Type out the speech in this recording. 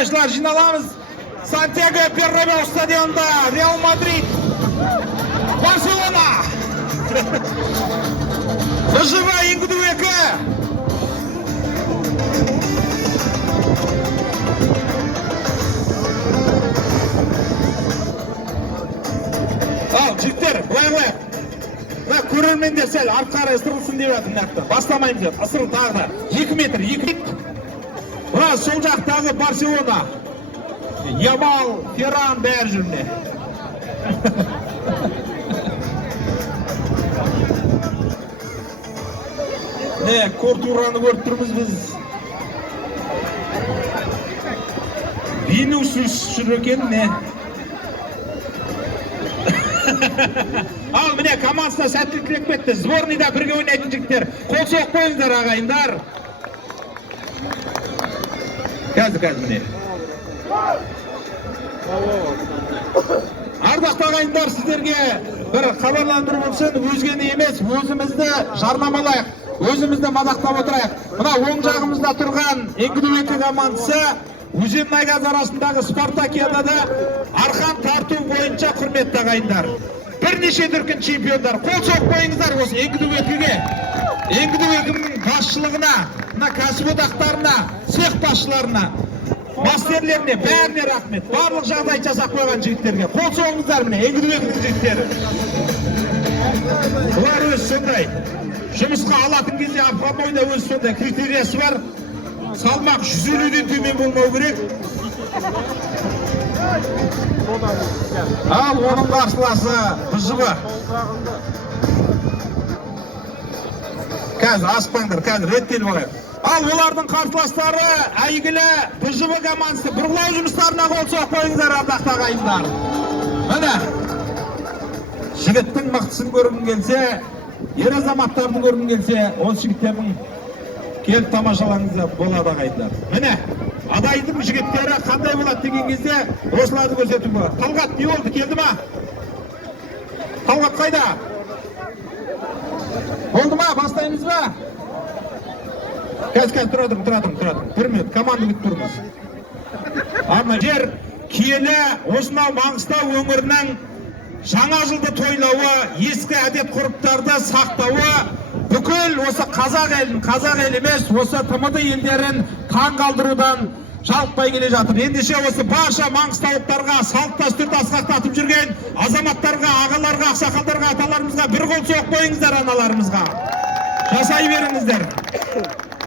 Arkadaşlar jinalamız Santiago Bernabéu stadionunda Real Madrid Barcelona Żywa Inguduveki Al jigitler былай көрермендер сәл артқары ысырылсын деп жатыр мына жақта. Бастамаймыз деп. Ысырыл тағы да 2 метр, 2 метр. Мына сол жақтағы Барселона. Ямал, Ферран бәрі жүр міне. Не, Кортураны көріп тұрмыз біз. Винусус жүр екен не? Ал міне командасына сәттілік тілеп кетті. Сборныйда бірге ойнайтын жігіттер. Қол соғып қойыңыздар ағайындар. Қазір міне. Ардақты ағайындар, сіздерге бір хабарландыру болсын, өзгені емес, өзімізді жарнамалайық, өзімізді мадақтап отырайық. Мына оң жағымызда тұрған Ингудувекі командасы Уземнайгаз арасындағы Спартакиадада арқан тарту бойынша құрметті ағайындар. Бірнеше дүркін чемпиондар. Қол соғып қойыңыздар осы Ингудувекіге. Ингудувекінің басшылығына, мына кәсіподақтарына, цех басшыларына, мастерлеріне, бәріне рахмет. Барлық жағдай жасап қойған жігіттерге. Қол соғыңыздар міне Ингудувекінің жігіттері. Бұлар өз сондай. Жұмысқа алатын кезде автомойда өз сондай критериясы бар. Салмақ 150-ден төмен болмау керек. Ал оның қарсыласы Бұжығы. Қазір аспаңдар, қазір реттеліп алайық. Ал олардың қарсыластары әйгілі Бұжығы командасы. Бұрғылау жұмыстарына қол соғып қойыңыздар ардақты ағайындар. Міне, жігіттің мықтысын көргің келсе, ер азаматтардың көргің келсе, осы жігіттердің келіп тамашалаңыз болады ағайындар. Міне, адайдың жігіттері қандай болады деген кезде осыларды көрсету болады. Талғат не болды, келді ма? Талғат қайда? Болды ма? Бастаймыз ба? Қазір тұрадым. 1 минут, команда күтіп тұрмыз. Ана жер киелі осынау Маңғыстау өңірінің жаңа жылды тойлауы, ескі әдет ғұрыптарды сақтауы, бүкіл осы қазақ ел емес, осы TMD елдерін таң қалдырудан жалықпай келе жатыр. Ендеше осы барша маңғыстаулықтарға, салт дәстүрді асқақтатып жүрген азаматтарға, ағаларға, ақсақалдарға, аталарымызға бір қол соғып қойыңыздар, аналарымызға. Жасай беріңіздер.